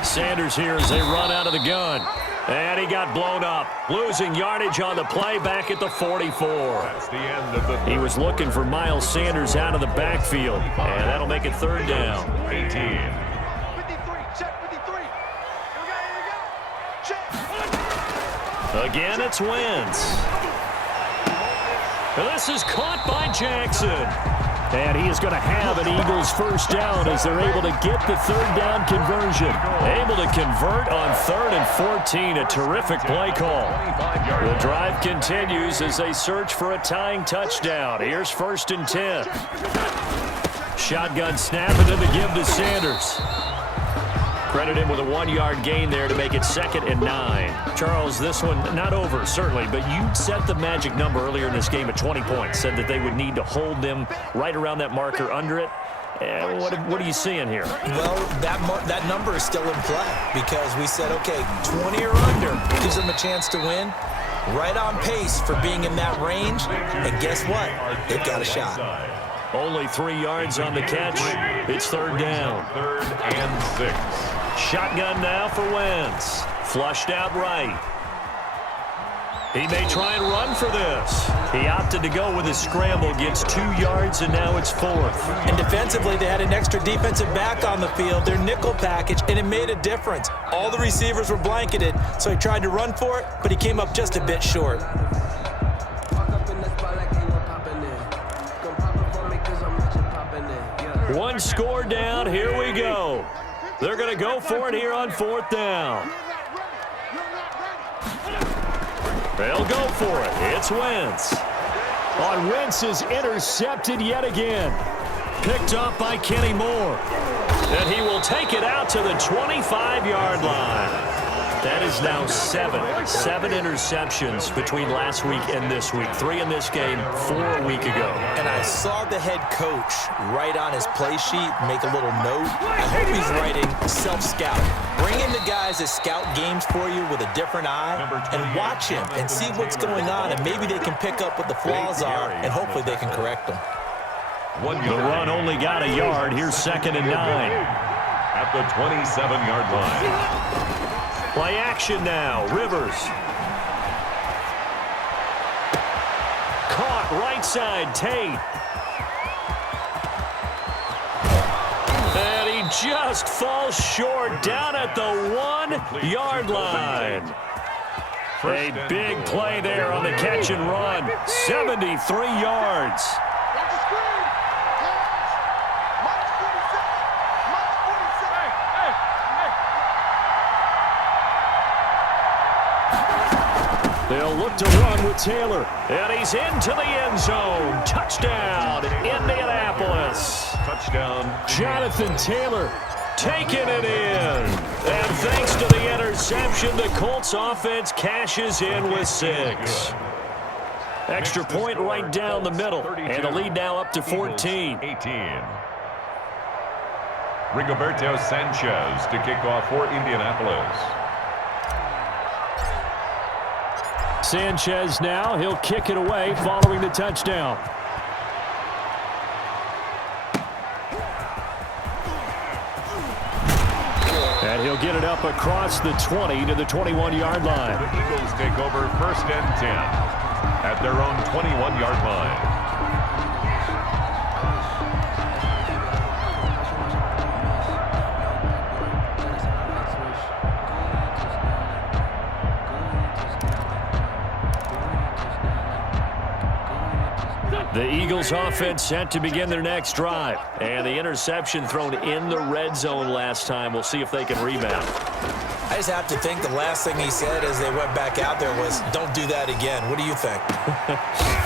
Sanders here as they run out of the gun. And he got blown up. Losing yardage on the play back at the 44. That's the end of the He was looking for Miles Sanders out of the backfield. And that'll make it third down. 18. 53, check 53. Check. Again, it's Wentz. And this is caught by Jackson. And he is going to have an Eagles first down as they're able to get the third down conversion. Able to convert on 3rd and 14. A terrific play call. The drive continues as they search for a tying touchdown. Here's 1st and 10. Shotgun snap and then the give to Sanders. Credit him with a 1-yard gain there to make it 2nd and 9. Charles, this one not over, certainly, but you set the magic number earlier in this game at 20 points. Said that they would need to hold them right around that marker under it. What are you seeing here? Well, that number is still in play because we said, okay, 20 or under gives them a chance to win. Right on pace for being in that range. And guess what? They've got a shot. Only 3 yards on the catch. It's third down. 3rd and 6. Shotgun now for Wentz. Flushed out right. He may try and run for this. He opted to go with his scramble. Gets 2 yards, and now it's 4th. And defensively, they had an extra defensive back on the field, their nickel package, and it made a difference. All the receivers were blanketed, so he tried to run for it, but he came up just a bit short. One score down. Here we go. They're going to go for it here on 4th down. They'll go for it. It's Wentz. On Wentz is intercepted yet again. Picked up by Kenny Moore. And he will take it out to the 25-yard line. That is now 7 interceptions between last week and this week. 3 in this game, 4 a week ago. And I saw the head coach write on his play sheet, make a little note. I hope he's writing self-scout. Bring in the guys that scout games for you with a different eye and watch him and see what's going on, and maybe they can pick up what the flaws are, and hopefully they can correct them. The run only got a yard. Here's 2nd and 9. At the 27-yard line. Play action now. Rivers. Caught right side. Tate. And he just falls short down at the 1-yard line. A big play there on the catch and run. 73 yards. They'll look to run with Taylor. And he's into the end zone. Touchdown, Indianapolis. Touchdown. Jonathan Taylor taking it in. And thanks to the interception, the Colts offense cashes in with 6. Extra point right down the middle. And the lead now up to 14. 18. Rigoberto Sanchez to kick off for Indianapolis. Sanchez now, he'll kick it away following the touchdown. And he'll get it up across the 20 to the 21-yard line. The Eagles take over 1st and 10 at their own 21-yard line. The Eagles offense set to begin their next drive. And the interception thrown in the red zone last time. We'll see if they can rebound. I just have to think the last thing he said as they went back out there was, don't do that again. What do you think?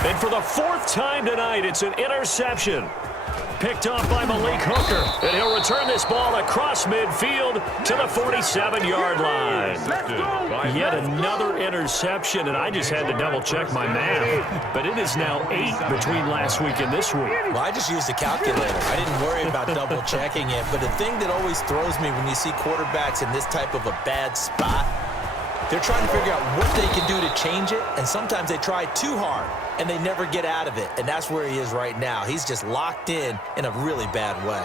And for the 4th time tonight, it's an interception. Picked off by Malik Hooker. And he'll return this ball across midfield to the 47-yard line. Yet another interception, and I just had to double-check my math. But it is now 8 between last week and this week. Well, I just used a calculator. I didn't worry about double-checking it. But the thing that always throws me when you see quarterbacks in this type of a bad spot, they're trying to figure out what they can do to change it, and sometimes they try too hard, and they never get out of it, and that's where he is right now. He's just locked in a really bad way.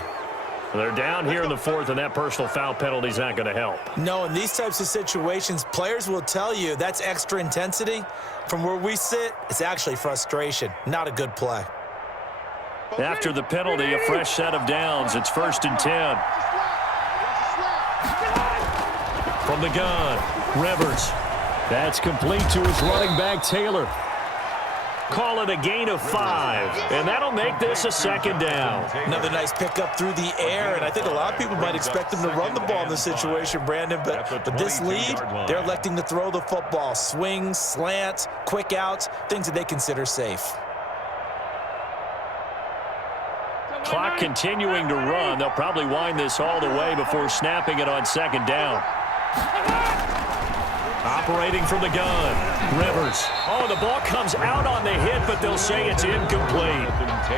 They're down here in the 4th, and that personal foul penalty is not going to help. No, in these types of situations, players will tell you that's extra intensity. From where we sit, it's actually frustration, not a good play. After the penalty, a fresh set of downs. It's 1st and 10. From the gun, Rivers. That's complete to his running back, Taylor. Call it a gain of 5, and that'll make this a 2nd down. Another nice pickup through the air, and I think a lot of people might expect them to run the ball in this situation, Brandon, but this lead, they're electing to throw the football. Swings, slants, quick outs, things that they consider safe. Clock continuing to run. They'll probably wind this all the way before snapping it on 2nd down. Operating from the gun, Rivers. Oh, the ball comes out on the hit, but they'll say it's incomplete.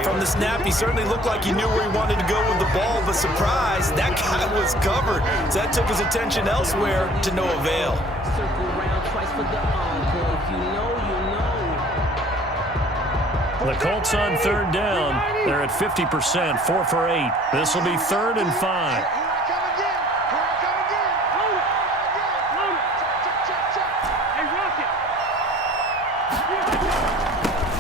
From the snap, he certainly looked like he knew where he wanted to go with the ball, but surprise, that guy was covered. So that took his attention elsewhere to no avail. The Colts on 3rd down. They're at 50%, 4 for 8. This will be 3rd and 5.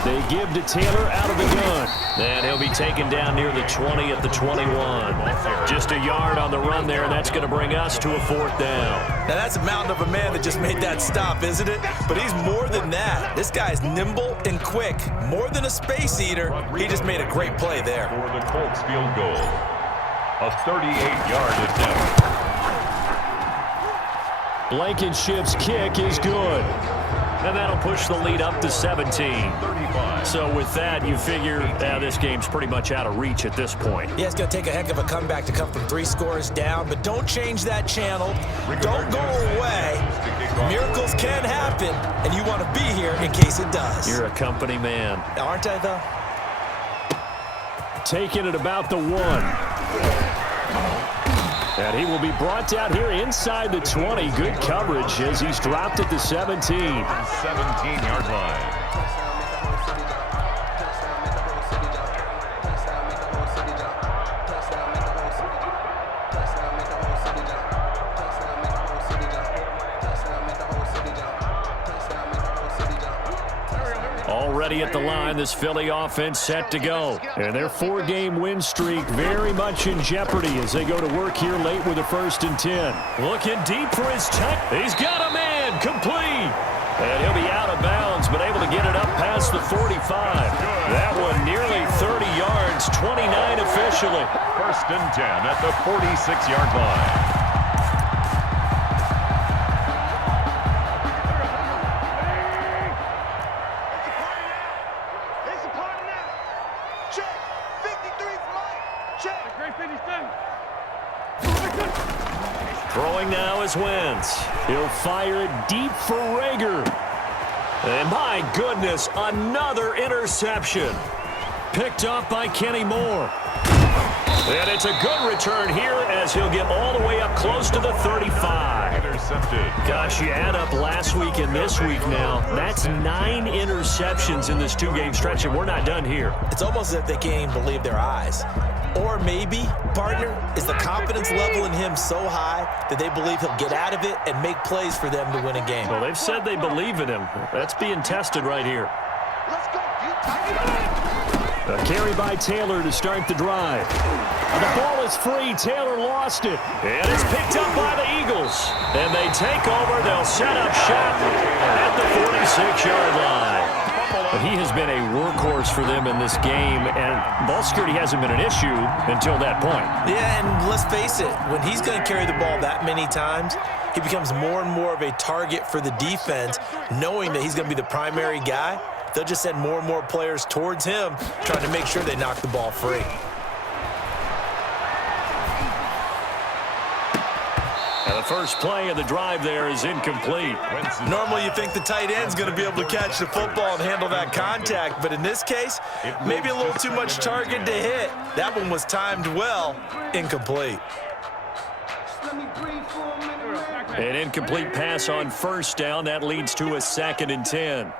They give to Taylor out of the gun. And he'll be taken down near the 20 at the 21. Just a yard on the run there, and that's going to bring us to a 4th down. Now that's a mountain of a man that just made that stop, isn't it? But he's more than that. This guy's nimble and quick. More than a space eater. He just made a great play there. For the Colts field goal. A 38-yard attempt. Blankenship's kick is good. And that'll push the lead up to 17. 35. So with that, you figure this game's pretty much out of reach at this point. Yeah, it's going to take a heck of a comeback to come from 3 scores down, but don't change that channel. Don't go away. Miracles can happen, and you want to be here in case it does. You're a company man. Aren't I, though? Taking it about the 1. And he will be brought down here inside the 20. Good coverage as he's dropped at the 17. 17-yard line. Already at the line, this Philly offense set to go. And their 4-game win streak very much in jeopardy as they go to work here late with a 1st and 10. Looking deep for his touch. He's got a man complete. And he'll be out of bounds, but able to get it up past the 45. That one nearly 30 yards, 29 officially. 1st and 10 at the 46-yard line. Throwing now is Wentz. He'll fire it deep for Rager. And my goodness, another interception. Picked off by Kenny Moore. And it's a good return here as he'll get all the way up close to the 35. Intercepted. Gosh, you add up last week and this week now. That's 9 interceptions in this 2-game stretch, and we're not done here. It's almost as if they can't even believe their eyes. Or maybe, partner, is the confidence level in him so high that they believe he'll get out of it and make plays for them to win a game. Well, they've said they believe in him. That's being tested right here. Let's go. A carry by Taylor to start the drive. The ball is free. Taylor lost it. And it's picked up by the Eagles. And they take over. They'll set up shop at the 46-yard line. But he has been a workhorse for them in this game, and ball security hasn't been an issue until that point. Yeah, and let's face it, when he's going to carry the ball that many times, he becomes more and more of a target for the defense, knowing that he's going to be the primary guy. They'll just send more and more players towards him, trying to make sure they knock the ball free. And the first play of the drive there is incomplete. Normally you think the tight end's going to be able to catch the football and handle that contact, but in this case, maybe a little too much target to hit. That one was timed well, incomplete. An incomplete pass on first down. That leads to a 2nd and 10.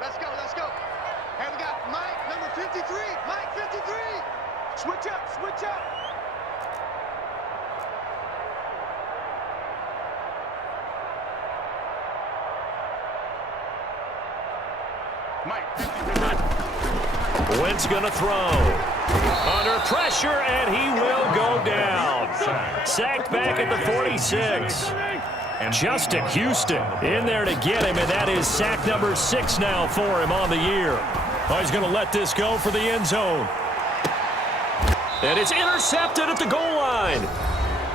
Let's go. Hey, we got Mike, number 53. Mike, 53. Switch up. Wentz gonna throw. Under pressure, and he will go down. Sacked back at the 46. Justin Houston in there to get him, and that is sack number 6 now for him on the year. Oh, he's gonna let this go for the end zone. And it's intercepted at the goal line.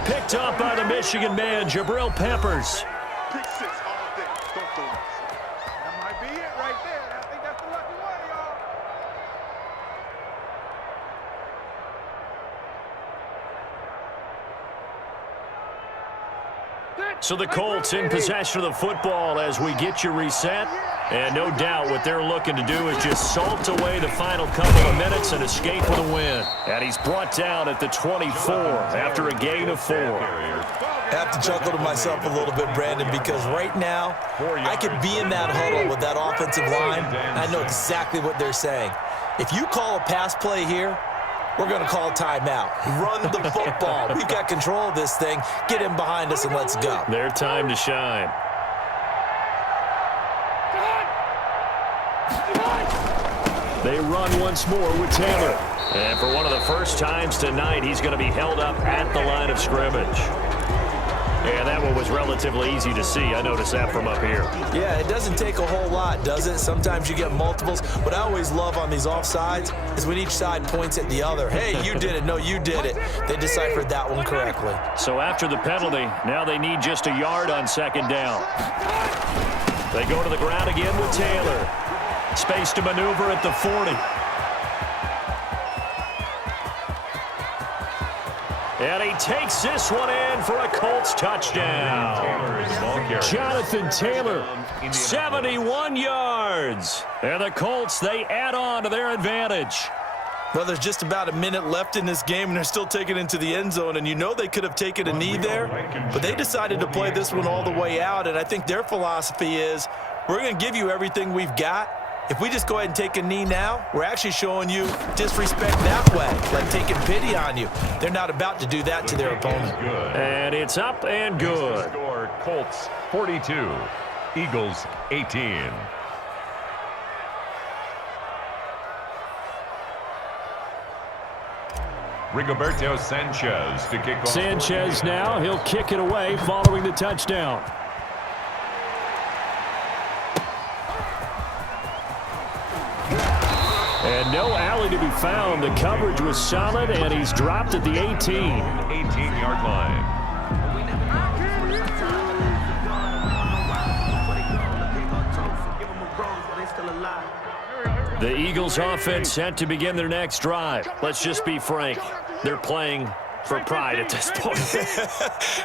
Picked up by the Michigan man, Jabril Peppers. Pick 6 all day. Don't throw it. That might be it right there. I think that's the lucky one, y'all. So the Colts in possession of the football as we get you reset. And no doubt what they're looking to do is just salt away the final couple of minutes and escape with a win. And he's brought down at the 24 after a gain of 4. I have to chuckle to myself a little bit, Brandon, because right now I could be in that huddle with that offensive line. I know exactly what they're saying. If you call a pass play here, we're going to call timeout. Run the football. We've got control of this thing. Get him behind us and let's go. Their time to shine. They run once more with Taylor. And for one of the first times tonight, he's going to be held up at the line of scrimmage. And that one was relatively easy to see. I noticed that from up here. Yeah, it doesn't take a whole lot, does it? Sometimes you get multiples. What I always love on these offsides is when each side points at the other. Hey, you did it. No, you did it. They deciphered that one correctly. So after the penalty, now they need just a yard on 2nd down. They go to the ground again with Taylor. Space to maneuver at the 40. And he takes this one in for a Colts touchdown. Jonathan Taylor, 71 yards. And the Colts, they add on to their advantage. Well, there's just about a minute left in this game, and they're still taking it into the end zone. And you know they could have taken a knee there, but they decided to play this one all the way out. And I think their philosophy is, we're going to give you everything we've got. If we just go ahead and take a knee now, we're actually showing you disrespect that way, like taking pity on you. They're not about to do that to their opponent. And it's up and good. Score, Colts 42, Eagles 18. Rigoberto Sanchez to kick off. Sanchez now, he'll kick it away following the touchdown. And no alley to be found. The coverage was solid, and he's dropped at the 18. 18-yard line. The Eagles offense set to begin their next drive. Let's just be frank. They're playing for pride at this point.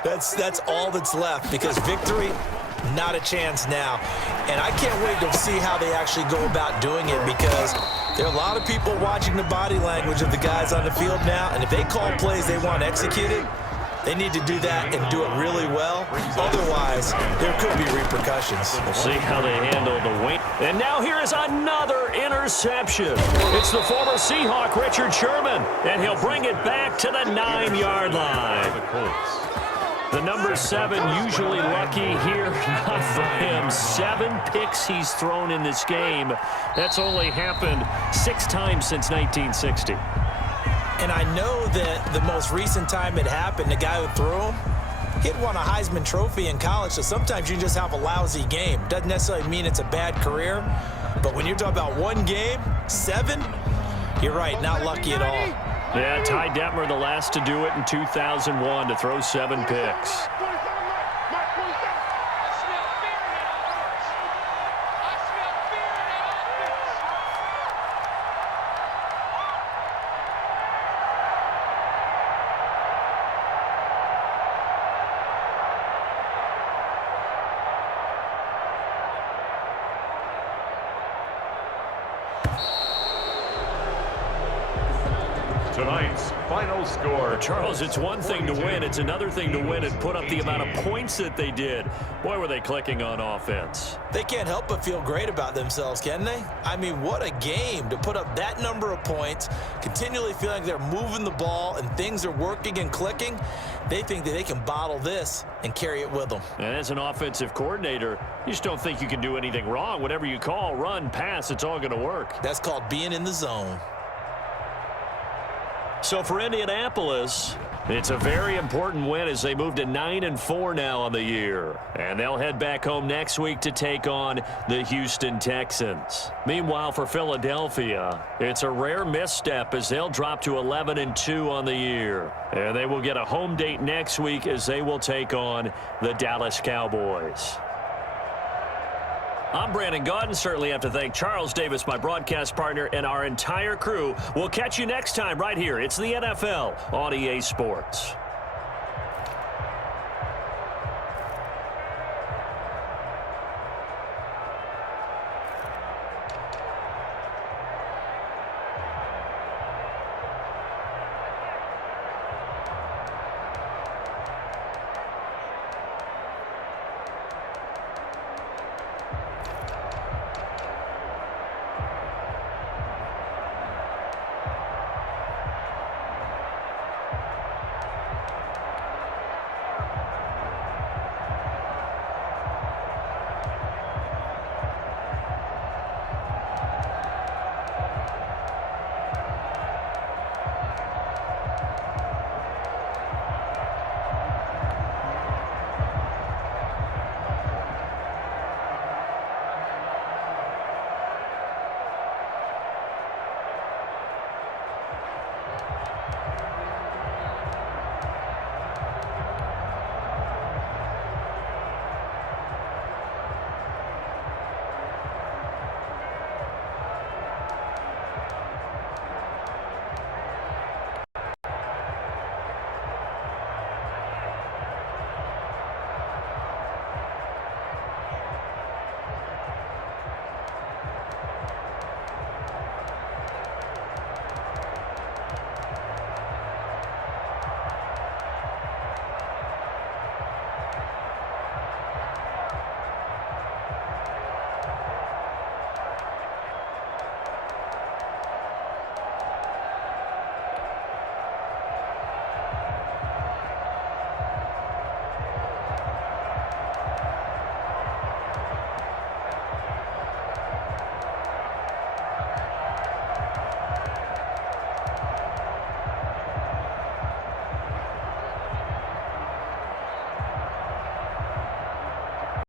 That's all that's left, because victory, not a chance now. And I can't wait to see how they actually go about doing it, because there are a lot of people watching the body language of the guys on the field now, and if they call plays they want executed, they need to do that and do it really well. Otherwise, there could be repercussions. We'll see how they handle the weight. And now here is another interception. It's the former Seahawk, Richard Sherman, and he'll bring it back to the 9-yard line. The number 7 usually lucky here, not for him. 7 picks he's thrown in this game. That's only happened 6 times since 1960. And I know that the most recent time it happened, the guy who threw him, he'd won a Heisman Trophy in college, so sometimes you just have a lousy game. Doesn't necessarily mean it's a bad career, but when you're talking about one game, 7, you're right, not lucky at all. Yeah, Ty Detmer, the last to do it in 2001, to throw 7 picks. Tonight's final score. Charles, it's one thing to win. It's another thing to win and put up the amount of points that they did. Boy, were they clicking on offense. They can't help but feel great about themselves, can they? I mean, what a game to put up that number of points, continually feeling like they're moving the ball and things are working and clicking. They think that they can bottle this and carry it with them. And as an offensive coordinator, you just don't think you can do anything wrong. Whatever you call, run, pass, it's all going to work. That's called being in the zone. So for Indianapolis, it's a very important win as they move to 9-4 now on the year. And they'll head back home next week to take on the Houston Texans. Meanwhile, for Philadelphia, it's a rare misstep as they'll drop to 11-2 on the year. And they will get a home date next week as they will take on the Dallas Cowboys. I'm Brandon Gaudin. Certainly have to thank Charles Davis, my broadcast partner, and our entire crew. We'll catch you next time right here. It's the NFL on EA Sports.